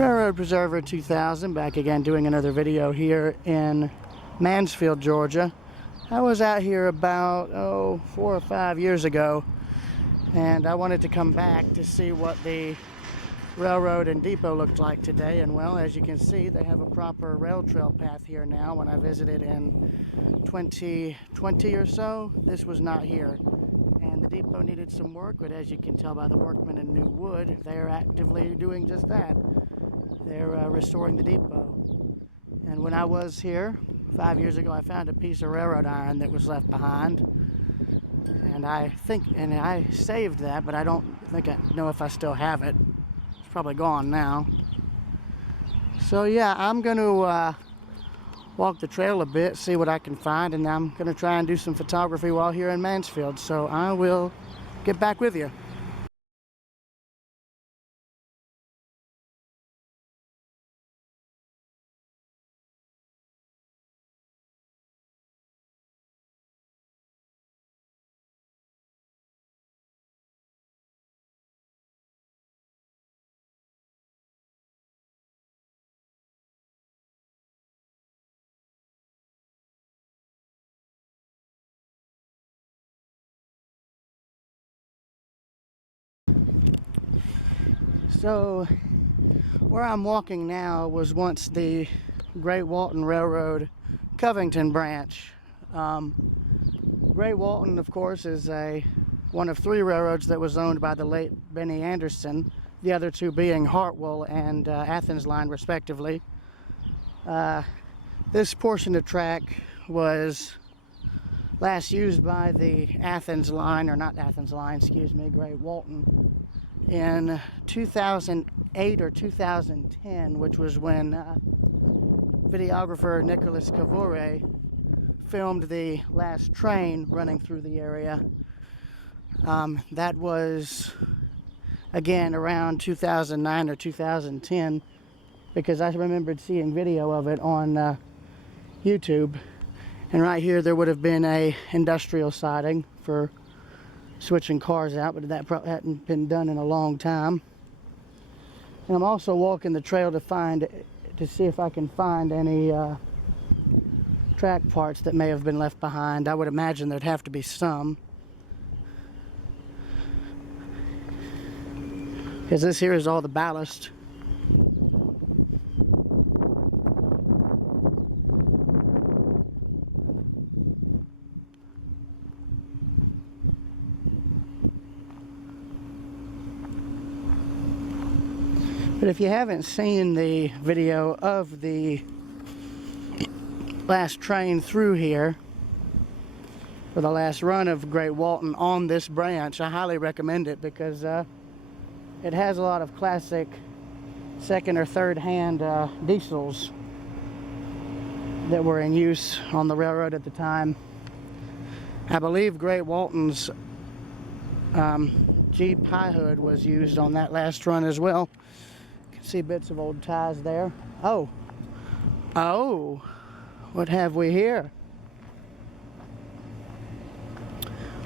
Railroad Preserver 2000, back again doing another video here in Mansfield, Georgia. I was out here about 4 or 5 years ago, and I wanted to come back to see what the railroad and depot looked like today. And well, as you can see, they have a proper rail trail path here now. When I visited in 2020 or so, this was not here, and the depot needed some work, but as you can tell by the workmen in new wood, they're actively doing just that. They're restoring the depot. And when I was here 5 years ago, I found a piece of railroad iron that was left behind, and I saved that, but I don't think I know if I still have it. It's probably gone now. So yeah, I'm going to walk the trail a bit, see what I can find, and I'm going to try and do some photography while here in Mansfield. So I will get back with you. So where I'm walking now was once the Great Walton Railroad Covington branch. Great Walton, of course, is one of 3 railroads that was owned by the late Benny Anderson, the other 2 being Hartwell and Athens Line, respectively. This portion of track was last used by the Athens Line, or not Athens Line, excuse me, Great Walton, in 2008 or 2010, which was when videographer Nicholas Cavore filmed the last train running through the area. That was, again, around 2009 or 2010, because I remembered seeing video of it on YouTube. And right here there would have been a industrial siding for switching cars out, but that probably hadn't been done in a long time. And I'm also walking the trail to see if I can find any track parts that may have been left behind. I would imagine there'd have to be some, because this here is all the ballast. But if you haven't seen the video of the last train through here, for the last run of Great Walton on this branch, I highly recommend it, because it has a lot of classic second or third hand diesels that were in use on the railroad at the time. I believe Great Walton's Jeep high hood was used on that last run as well. See bits of old ties there. Oh, what have we here?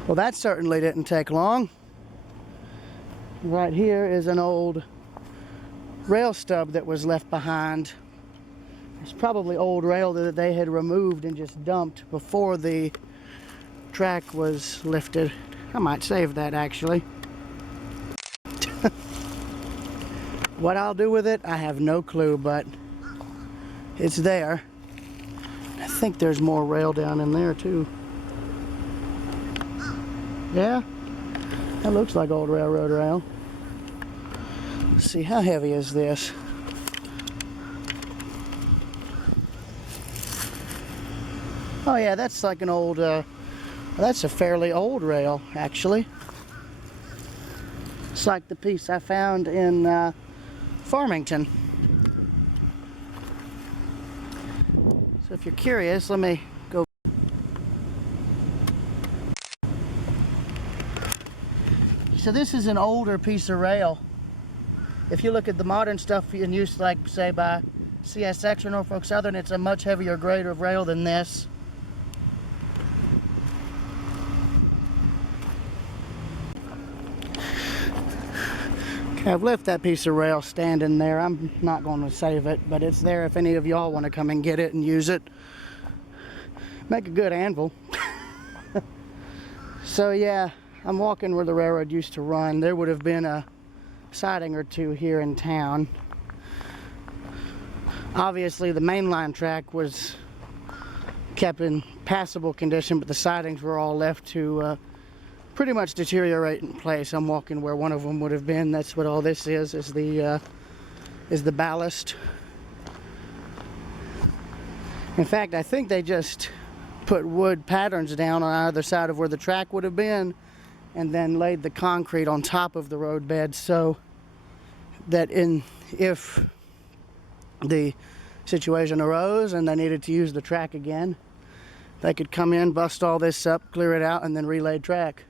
Well, that certainly didn't take long. Right here is an old rail stub that was left behind. It's probably old rail that they had removed and just dumped before the track was lifted. I might save that, actually. What I'll do with it, I have no clue, but it's there. I think there's more rail down in there too. Yeah, that looks like old railroad rail. Let's see, how heavy is this? Oh yeah, that's like an old, that's a fairly old rail, actually. It's like the piece I found in Farmington. So if you're curious, let me go. So this is an older piece of rail. If you look at the modern stuff in use, like say by CSX or Norfolk Southern, it's a much heavier grade of rail than this. I've left that piece of rail standing there. I'm not going to save it, but it's there if any of y'all want to come and get it and use it. Make a good anvil. So yeah, I'm walking where the railroad used to run. There would have been a siding or two here in town. Obviously the mainline track was kept in passable condition, but the sidings were all left to pretty much deteriorate in place. I'm walking where one of them would have been. That's what all this is the ballast. In fact, I think they just put wood patterns down on either side of where the track would have been and then laid the concrete on top of the roadbed, so that if the situation arose and they needed to use the track again, they could come in, bust all this up, clear it out, and then relay track,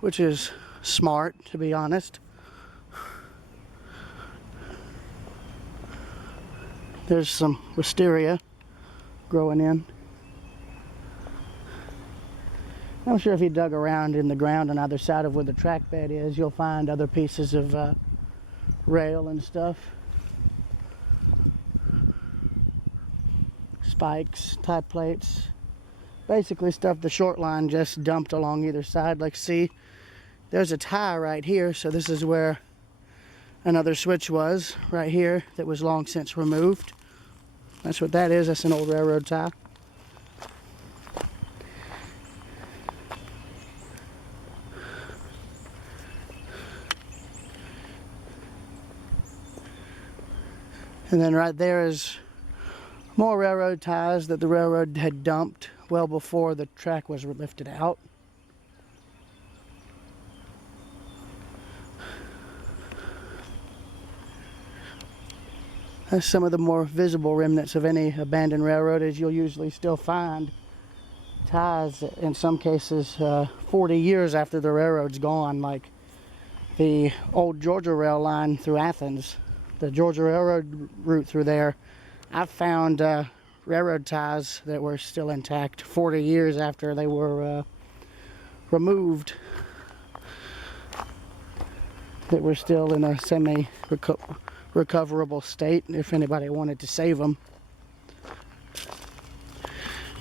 which is smart, to be honest. There's some wisteria growing in. I'm sure if you dug around in the ground on either side of where the track bed is, you'll find other pieces of rail and stuff. Spikes, tie plates, basically stuff the short line just dumped along either side. Like, see, there's a tie right here, so this is where another switch was, right here, that was long since removed. That's what that is. That's an old railroad tie. And then right there is more railroad ties that the railroad had dumped well before the track was lifted out. That's some of the more visible remnants of any abandoned railroad, as you'll usually still find ties, in some cases 40 years after the railroad's gone, like the old Georgia rail line through Athens. The Georgia Railroad route through there, I've found railroad ties that were still intact 40 years after they were removed, that were still in a semi-recoverable state if anybody wanted to save them.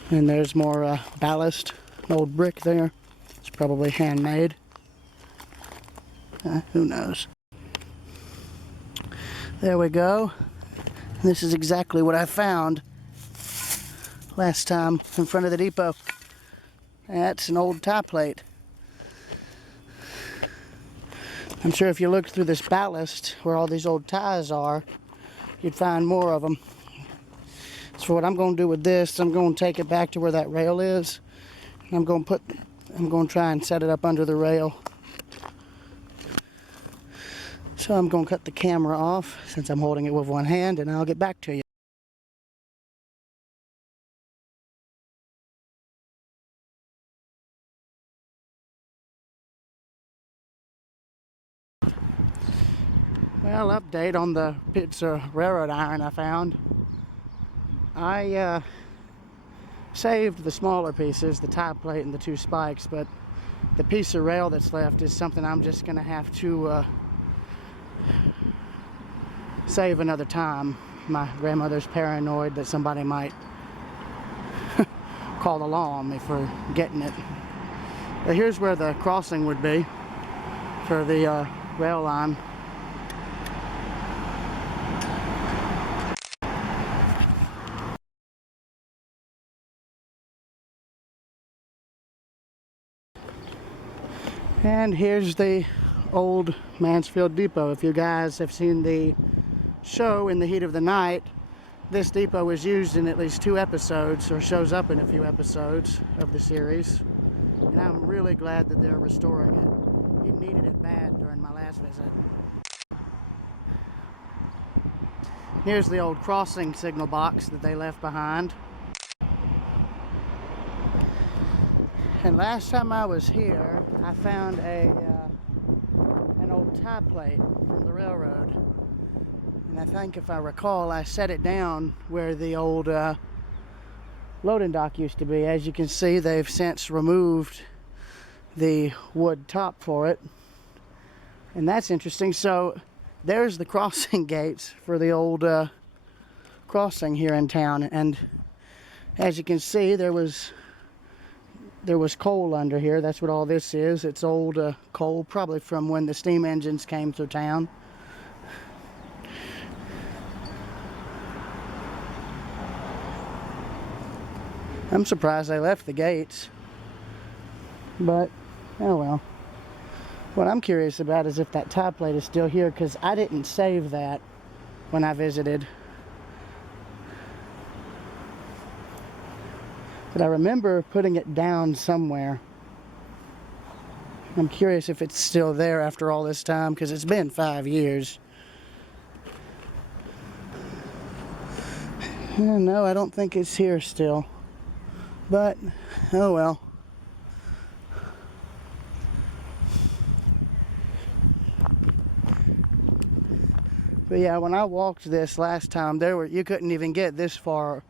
And there's more ballast, an old brick there. It's probably handmade. Who knows? There we go. This is exactly what I found last time in front of the depot. That's an old tie plate. I'm sure if you looked through this ballast where all these old ties are, you'd find more of them. So what I'm going to do with this, I'm going to take it back to where that rail is. And I'm going to try and set it up under the rail. So I'm going to cut the camera off since I'm holding it with one hand, and I'll get back to you. Well, update on the bits of railroad iron I found. I saved the smaller pieces, the tie plate and the two spikes, but the piece of rail that's left is something I'm just going to have to save another time. My grandmother's paranoid that somebody might call the law on me for getting it. But here's where the crossing would be for the rail line. And here's the old Mansfield depot. If you guys have seen the show In the Heat of the Night, this depot was used in at least 2 episodes, or shows up in a few episodes of the series. And I'm really glad that they're restoring it. It needed it bad during my last visit. Here's the old crossing signal box that they left behind. And last time I was here, I found an old tie plate from the railroad. And I think, if I recall, I set it down where the old loading dock used to be. As you can see, they've since removed the wood top for it. And that's interesting. So there's the crossing gates for the old crossing here in town, and as you can see, there was coal under here. That's what all this is. It's old coal, probably from when the steam engines came through town. I'm surprised they left the gates, but oh well. What I'm curious about is if that tie plate is still here, because I didn't save that when I visited. But I remember putting it down somewhere. I'm curious if it's still there after all this time, because it's been 5 years. No, I don't think it's here still. But, oh well. But yeah, when I walked this last time, you couldn't even get this far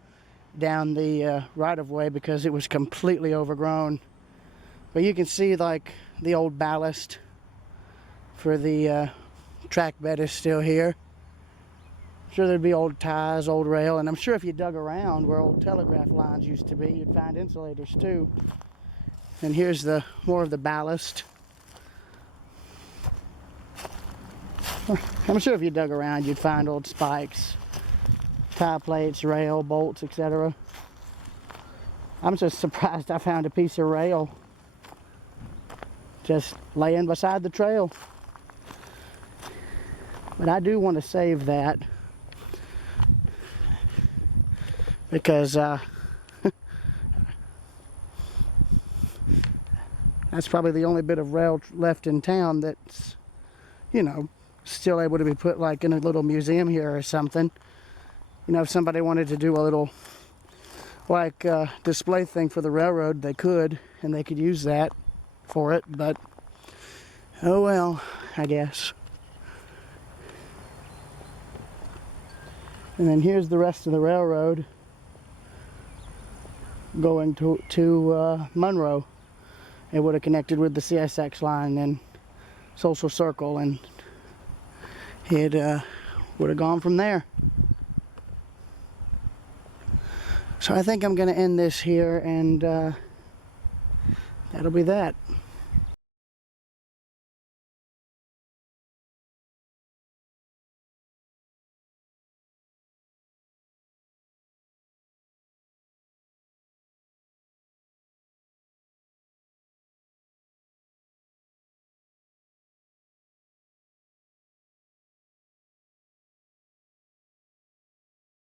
down the right-of-way because it was completely overgrown. But you can see like the old ballast for the track bed is still here. I'm sure there'd be old ties, old rail, and I'm sure if you dug around where old telegraph lines used to be, you'd find insulators too. And here's more of the ballast. I'm sure if you dug around, you'd find old spikes, tie plates, rail, bolts, etc. I'm just surprised I found a piece of rail just laying beside the trail. But I do want to save that because that's probably the only bit of rail left in town that's, you know, still able to be put like in a little museum here or something. You know, if somebody wanted to do a little like display thing for the railroad, they could, and they could use that for it, but oh well, I guess. And then here's the rest of the railroad going to Monroe. It would have connected with the CSX line and Social Circle, and it would have gone from there. So I think I'm going to end this here, and that'll be that.